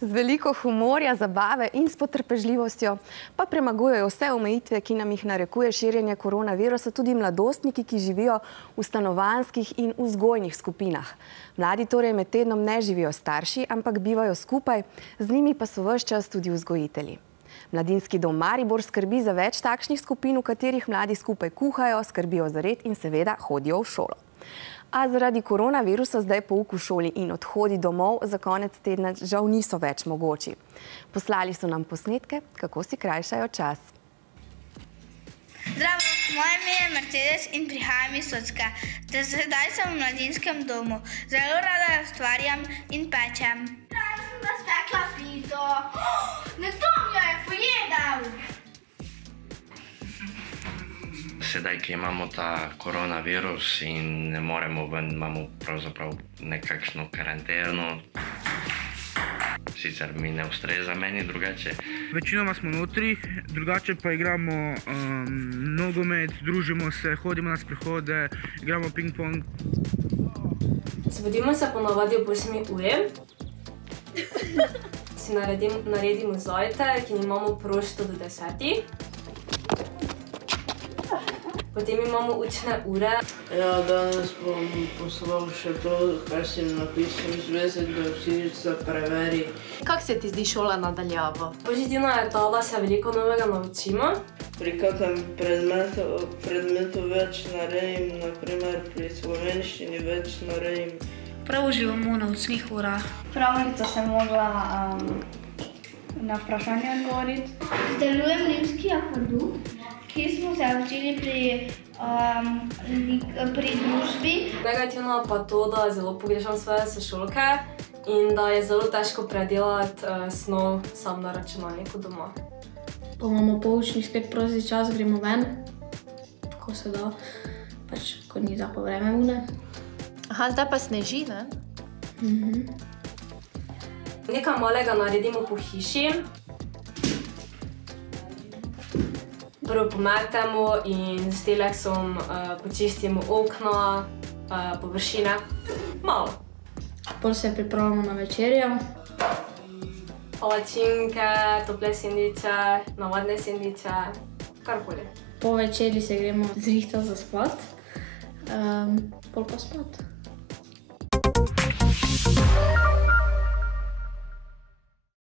Z veliko humorja, zabave in s potrpežljivostjo pa premagujejo vse omejitve, ki nam jih narekuje širjenje koronavirusa, tudi mladostniki, ki živijo v stanovanjskih in vzgojnih skupinah. Mladi torej med tednom ne živijo starši, ampak bivajo skupaj, z njimi pa so ves čas tudi vzgojitelji. Mladinski dom Maribor skrbi za več takšnih skupin, v katerih mladi skupaj kuhajo, skrbijo za red in seveda hodijo v šolo. A zaradi koronavirusa zdaj pouk v šoli in odhodi domov za konec tedna žal niso več mogoči. Poslali so nam posnetke, kako si krajšajo čas. Zdravo, moje ime je Mercedes in prihajam iz Socka. Sedaj sem v mladinskem domu. Zelo rada ustvarjam in pečem. Danes sem pa spekla pizo. Nekdo mi jo je pojedal! Sedaj, ki imamo ta koronavirus in ne moremo ven, imamo pravzaprav nekakšno karanteno. Sicer mi ne ustreza meni drugače. Večinoma smo notri, drugače pa igramo nogomet, družimo se, hodimo na sprehode, igramo ping-pong. Zbudimo se ponavadi ob 8 uri. Si naredimo zajtrk in imamo prosto do 10. Potem imamo učne ure. Ja, danes bom poslal še to, kar si napisal v zvezek, da vsi preveri. Kako se ti zdi šola nadaljavo? Pozitivno je to, da se veliko novega naučimo. Pri kakem predmetu več naredim, naprimer pri slovenščini več naredim. Prav uživamo na učnih urah. Pravljico sem mogla na vprašanje odgovoriti. Izdelujem nemški akvadukt, ki smo se učili pri družbi. Negativno pa to, da zelo pogrešam svoje sošolke in da je zelo težko predelati snov sam na računalniku doma. Ko imamo poučnik spet prosti čas, gremo ven, ko se da, pač ko ni tako vreme vune. Aha, zdaj pa sneži, ne? Nekaj malega naredimo po hiši. Prvo pometemo in s teleksom počistimo okna, površine. Malo. Pol se pripravljamo na večerjo. Palačinke, tople sendviče, navadne sendviče, karkoli. Po večerji se gremo zrihtati za spat, pol pa spat.